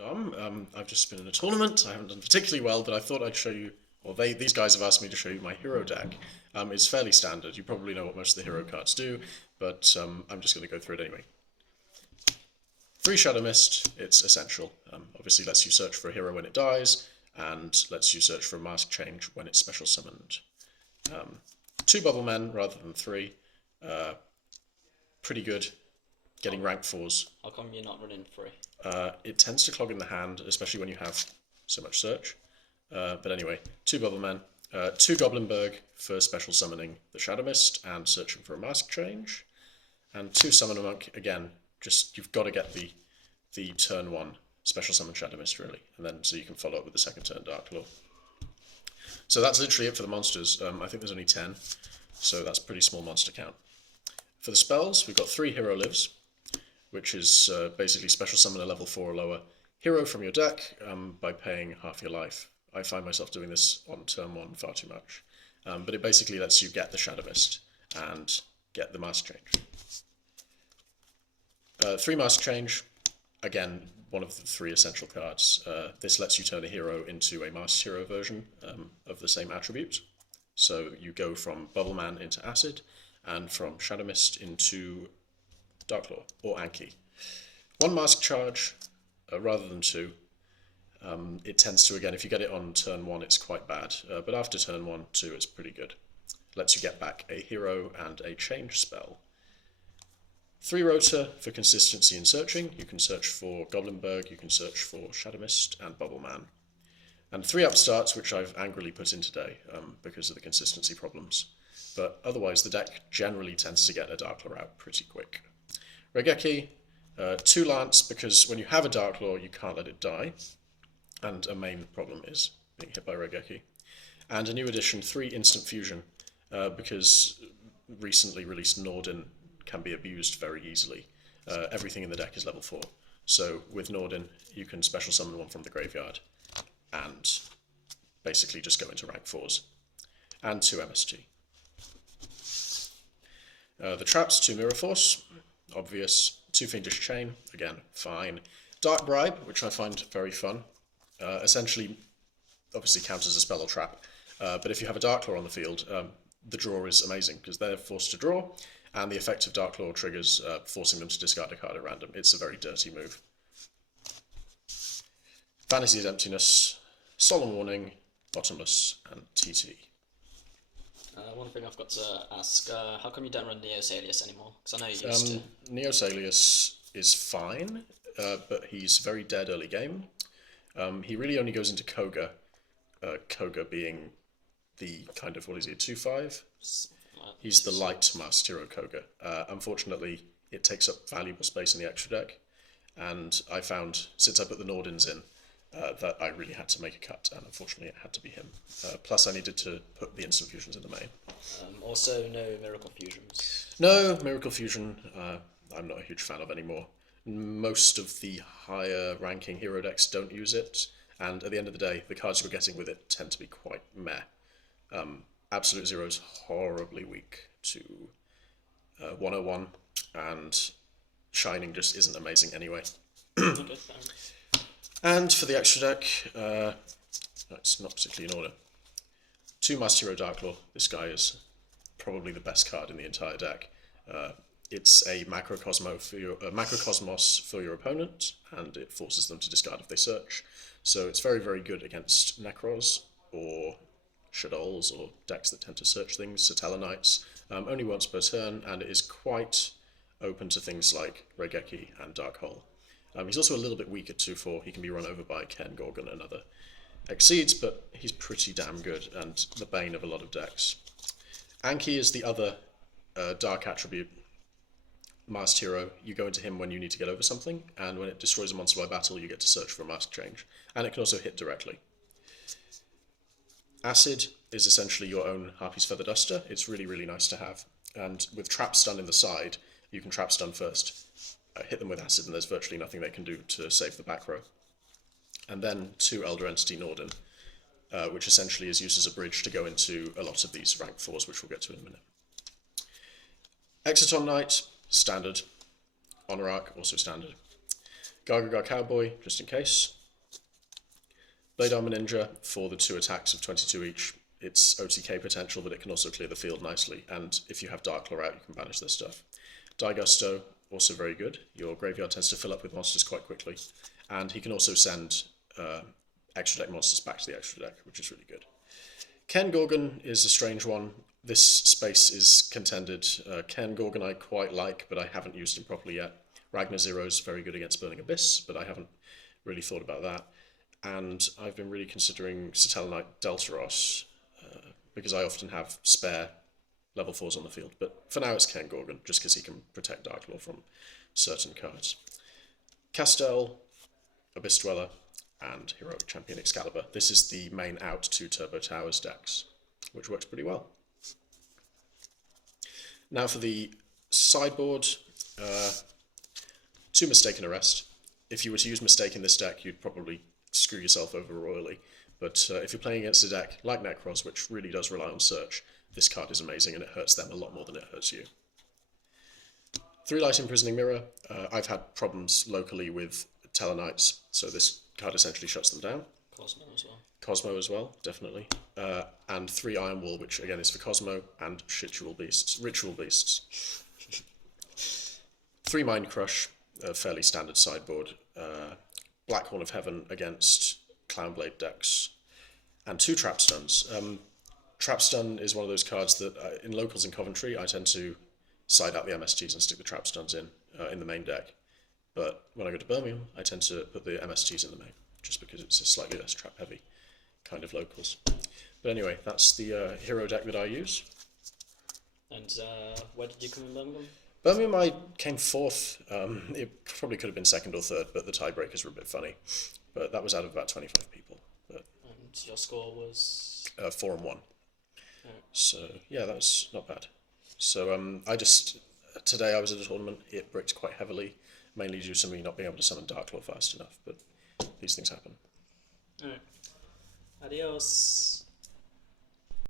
Dom. I've just been in a tournament. I haven't done particularly well, but I thought I'd show you, or these guys have asked me to show you my hero deck. It's fairly standard. You probably know what most of the hero cards do, but I'm just going to go through it anyway. 3 Shadow Mist, it's essential. Obviously lets you search for a hero when it dies, and lets you search for a mask change when it's special summoned. 2 Bubble Men rather than 3. Pretty good. Getting rank 4s. How come you're not running 3? It tends to clog in the hand, especially when you have so much search. But anyway, 2 Bubble Men, 2 Goblinberg for special summoning the Shadow Mist and searching for a mask change, and 2 Summoner Monk, again, just you've got to get the turn 1 special summon Shadow Mist really, and then so you can follow up with the second turn Dark Law. So that's literally it for the monsters. I think there's only 10, so that's a pretty small monster count. For the spells, we've got 3 Hero Lives, which is basically special summon a level 4 or lower hero from your deck by paying half your life. I find myself doing this on turn 1 far too much. But it basically lets you get the Shadow Mist and get the Mask Change. 3 Mask Change, again, one of the 3 essential cards. This lets you turn a hero into a Masked Hero version of the same attribute. So you go from Bubble Man into Acid, and from Shadow Mist into Darklaw, or Anki. 1 mask charge rather than 2. It tends to, again, if you get it on turn 1, it's quite bad, but after turn 1, 2, it's pretty good. Lets you get back a hero and a change spell. 3 Rota for consistency in searching. You can search for Goblinberg, you can search for Shadow Mist and Bubble Man. And 3 Upstarts, which I've angrily put in today because of the consistency problems. But otherwise, the deck generally tends to get a Darklaw out pretty quick. Regeki, 2 Lance, because when you have a Darklaw, you can't let it die, and a main problem is being hit by Regeki. And a new addition, 3 Instant Fusion, because recently released Norden can be abused very easily. Everything in the deck is level 4, so with Norden, you can special summon one from the graveyard, and basically just go into rank 4s. And 2 MST. The traps, 2 Mirror Force, obvious. 2 Fiendish Chain, again, fine. Dark Bribe, which I find very fun. Essentially, obviously counts as a spell or trap. But if you have a Darklaw on the field, the draw is amazing, because they're forced to draw, and the effect of Darklaw triggers forcing them to discard a card at random. It's a very dirty move. Fantasies Emptiness, Solemn Warning, Bottomless, and TT. One thing I've got to ask, how come you don't run Neo Salius anymore? Because I know you used to. Neo Salius is fine, but he's very dead early game. He really only goes into Koga, Koga being the kind of, what is he, a 2/5? He's the light Masked Hero Koga. Unfortunately, it takes up valuable space in the extra deck, and I found, since I put the Nordens in, that I really had to make a cut, and unfortunately it had to be him. Plus I needed to put the instant fusions in the main. Also, no Miracle Fusions. No, Miracle Fusion, I'm not a huge fan of anymore. Most of the higher ranking hero decks don't use it, and at the end of the day, the cards you're getting with it tend to be quite meh. Absolute Zero is horribly weak to 101, and Shining just isn't amazing anyway. Okay, And for the extra deck, it's not particularly in order. 2 Master Hero Darklaw. This guy is probably the best card in the entire deck. It's a macrocosmos for your opponent, and it forces them to discard if they search. So it's very, very good against Necros or Shadows or decks that tend to search things, Satellanites, only once per turn, and it is quite open to things like Regeki and Dark Hole. He's also a little bit weak at 2/4. He can be run over by Ken, Gorgon, and other Exceeds, but he's pretty damn good, and the bane of a lot of decks. Anki is the other dark attribute Masked Hero. You go into him when you need to get over something, and when it destroys a monster by battle, you get to search for a mask change. And it can also hit directly. Acid is essentially your own Harpy's Feather Duster. It's really, really nice to have. And with Trap Stun in the side, you can Trap Stun first. Hit them with Acid, and there's virtually nothing they can do to save the back row. And then 2 Elder Entity Norden, which essentially is used as a bridge to go into a lot of these rank 4s, which we'll get to in a minute. Exciton Knight, standard. Honor Arc, also standard. Gargagar Cowboy, just in case. Blade Armor Ninja for the 2 attacks of 22 each. It's OTK potential, but it can also clear the field nicely, and if you have Dark Law out, you can banish this stuff. Die Gusto, also very good. Your graveyard tends to fill up with monsters quite quickly, and he can also send extra deck monsters back to the extra deck, which is really good. Ken Gorgon is a strange one. This space is contended. Ken Gorgon I quite like, but I haven't used him properly yet. Ragnar Zero is very good against Burning Abyss, but I haven't really thought about that. And I've been really considering Satellarknight Deltaros, because I often have spare level 4s on the field. But for now it's Ken Gorgon, just because he can protect Dark Law from certain cards. Castel, Abyss Dweller, and Heroic Champion Excalibur. This is the main out to Turbo Towers decks, which works pretty well. Now for the sideboard, 2 Mistaken Arrest. If you were to use Mistake in this deck, you'd probably screw yourself over royally. But if you're playing against a deck like Necros, which really does rely on search, this card is amazing and it hurts them a lot more than it hurts you. 3 Light Imprisoning Mirror. I've had problems locally with Tellarknights, so this card essentially shuts them down. Cosmo as well. Cosmo as well, definitely. And 3 Iron Wall, which again is for Cosmo, and Ritual Beasts. 3 Mind Crush, a fairly standard sideboard. Black Horn of Heaven against Clownblade decks. And 2 Trap Stuns. Trap Stun is one of those cards that in locals in Coventry, I tend to side out the MSTs and stick the Trap Stuns in the main deck. But when I go to Birmingham, I tend to put the MSTs in the main, just because it's a slightly less trap heavy kind of locals. But anyway, that's the hero deck that I use. And where did you come in Birmingham? Birmingham, I came 4th. It probably could have been 2nd or 3rd, but the tiebreakers were a bit funny. But that was out of about 25 people. But And your score was? 4-1. Oh. So yeah, that's not bad. So today I was at a tournament. It bricked quite heavily, mainly due to me not being able to summon Dark Law fast enough. But these things happen. Alright. Adios.